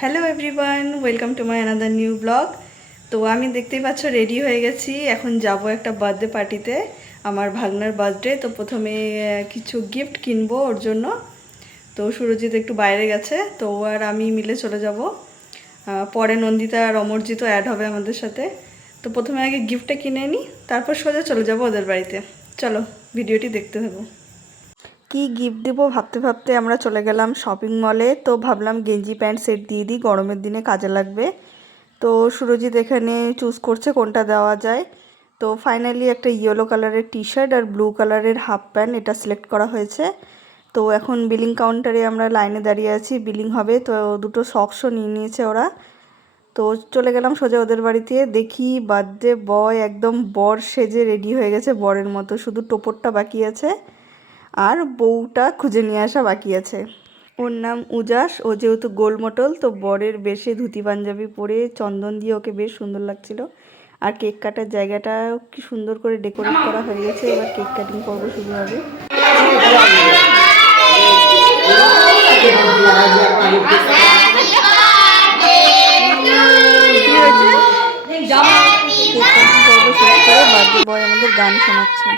Hello everyone, welcome to my another new blog. তো আমি দেখতেই পাচ্ছ রেডি হয়ে গেছি, এখন যাব একটা বার্থডে পার্টিতে, আমার ভাগনার বার্থডে। তো প্রথমে কিছু গিফট কিনবো ওর জন্য। তো সুরজিৎ একটু বাইরে গেছে, তো ও আর আমি মিলে চলে যাব। পরে নন্দিতা আর অমরজিৎও অ্যাড হবে আমাদের সাথে। তো প্রথমে আগে গিফটটা কিনে নিই, তারপর সোজা চলে যাব ওদের বাড়িতে। চলো ভিডিওটি দেখতে থাকো। কি গিফট দেবো ভাবতে ভাবতে আমরা চলে গেলাম শপিং মলে। তো ভাবলাম গেঞ্জি প্যান্ট সেট দিয়ে দিই, গরমের দিনে কাজে লাগবে। তো সুরজিৎ এখানে চুজ করছে কোনটা দেওয়া যায়। তো ফাইনালি একটা ইয়েলো কালারের টি শার্ট আর ব্লু কালারের হাফ প্যান্ট এটা সিলেক্ট করা হয়েছে। তো এখন বিলিং কাউন্টারে আমরা লাইনে দাঁড়িয়ে আছি, বিলিং হবে। তো দুটো সক্সও নিয়ে নিয়েছে ওরা। তো চলে গেলাম সোজা ওদের বাড়িতে। দেখি বার্থডে বয় একদম বর সেজে রেডি হয়ে গেছে, বরের মতো, শুধু টোপরটা বাকি আছে আর বউটা খুঁজে নিয়ে আসা বাকি আছে। ওর নাম উজাস, ও যেহেতু গোলমটল, তো বরের বেশে ধুতি পাঞ্জাবি পরে চন্দন দিয়ে ওকে বেশ সুন্দর লাগছিল। আর কেক কাটার জায়গাটা কি সুন্দর করে ডেকোরেট করা হয়ে গেছে। এবার কেক কাটিং পর্ব শুরু হবে। কেক কাটিং পর্ব শেষ করে বার্থডে বয় আমাদের গান শোনাচ্ছে।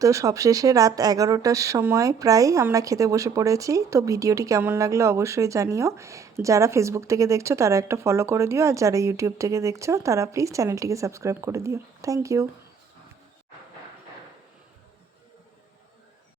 তো সবশেষে রাত 11টার সময় প্রায় আমরা খেতে বসে পড়েছি। তো ভিডিওটি কেমন লাগলো অবশ্যই জানিও। যারা ফেসবুক থেকে দেখছো তারা একটা ফলো করে দিও, আর যারা ইউটিউব থেকে দেখছো তারা প্লিজ চ্যানেলটিকে সাবস্ক্রাইব করে দিও। Thank you.